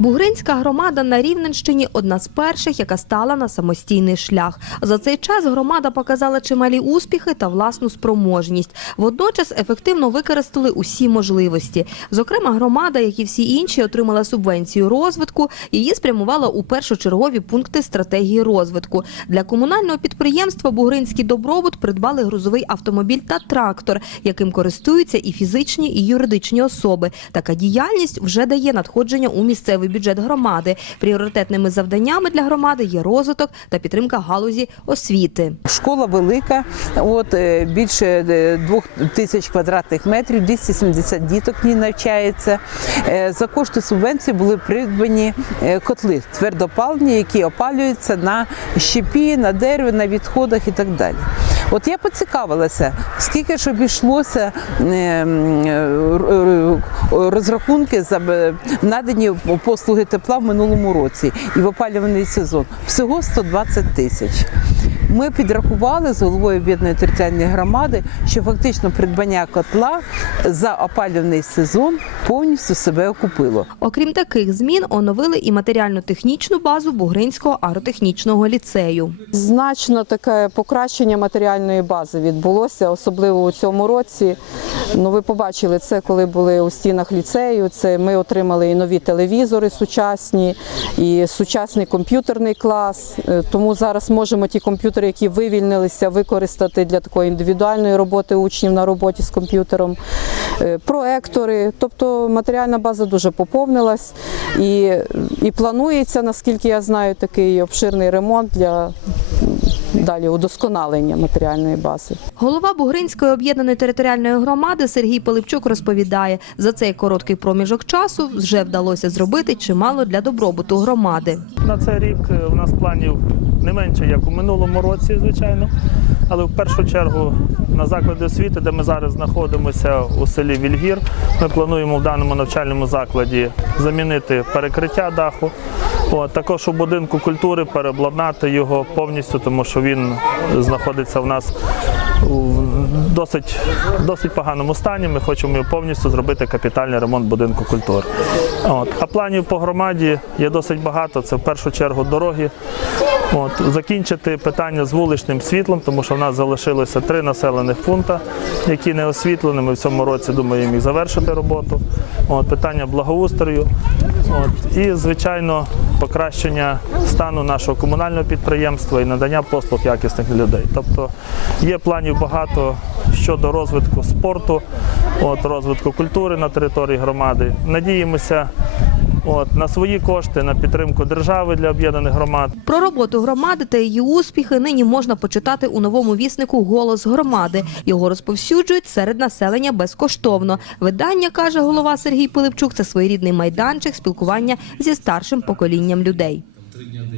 Бугринська громада на Рівненщині одна з перших, яка стала на самостійний шлях. За цей час громада показала чималі успіхи та власну спроможність. Водночас ефективно використали усі можливості. Зокрема, громада, як і всі інші, отримала субвенцію розвитку. Її спрямувала у першочергові пункти стратегії розвитку. Для комунального підприємства Бугринський добробут придбали грузовий автомобіль та трактор, яким користуються і фізичні, і юридичні особи. Така діяльність вже дає надходження у місцевий бюджет громади. Пріоритетними завданнями для громади є розвиток та підтримка галузі освіти. Школа велика, от е, більше е, двох тисяч квадратних метрів, 270 діток в ній навчається. Е, За кошти субвенції були придбані котли твердопальні, які опалюються на щепі, на дереві, на відходах і так далі. От я поцікавилася, скільки ж обійшлося розрахунки за б- надані послуги тепла в минулому році і в опалювальний сезон. Всього 120 тисяч. Ми підрахували з головою об'єднаної територіальної громади, що фактично придбання котла за опалювальний сезон повністю себе окупило. Окрім таких змін, оновили і матеріально-технічну базу Бугринського агротехнічного ліцею. Значно таке покращення матеріальної бази відбулося, особливо у цьому році. Ну, ви побачили це, коли були у стінах ліцею. Це ми отримали і нові телевізори сучасні, і сучасний комп'ютерний клас. Е, Тому зараз можемо ті комп'ютери, які вивільнилися, використати для такої індивідуальної роботи учнів на роботі з комп'ютером. Е, Проектори, тобто матеріальна база дуже поповнилась і, і планується, наскільки я знаю, такий обширний ремонт для далі удосконалення матеріальної бази. Голова Бугринської об'єднаної територіальної громади Сергій Пилипчук розповідає, за цей короткий проміжок часу вже вдалося зробити чимало для добробуту громади. На цей рік е, в нас планів не менше, як у минулому році, звичайно. Але в першу чергу на заклади освіти, де ми зараз знаходимося у селі Вільгір, ми плануємо в даному навчальному закладі замінити перекриття даху. От, також у будинку культури переобладнати його повністю, тому що він знаходиться в нас у досить, досить поганому стані. Ми хочемо його повністю зробити капітальний ремонт будинку культури. От. А планів по громаді є досить багато. Це в першу чергу дороги. От. Закінчити питання з вуличним світлом, тому що в нас залишилося три населених пункти, які не освітлені. Ми в цьому році думаємо їх завершити роботу. От. Питання благоустрою. От. І, звичайно, покращення стану нашого комунального підприємства і надання послуг якісних людей. Тобто є планів багато щодо розвитку спорту, от, розвитку культури на території громади. Надіємося от, на свої кошти, на підтримку держави для об'єднаних громад. Про роботу громади та її успіхи нині можна почитати у новому віснику Голос громади. Його розповсюджують серед населення безкоштовно. Видання каже голова Сергій Пилипчук. Це своєрідний майданчик спілкування зі старшим поколінням людей.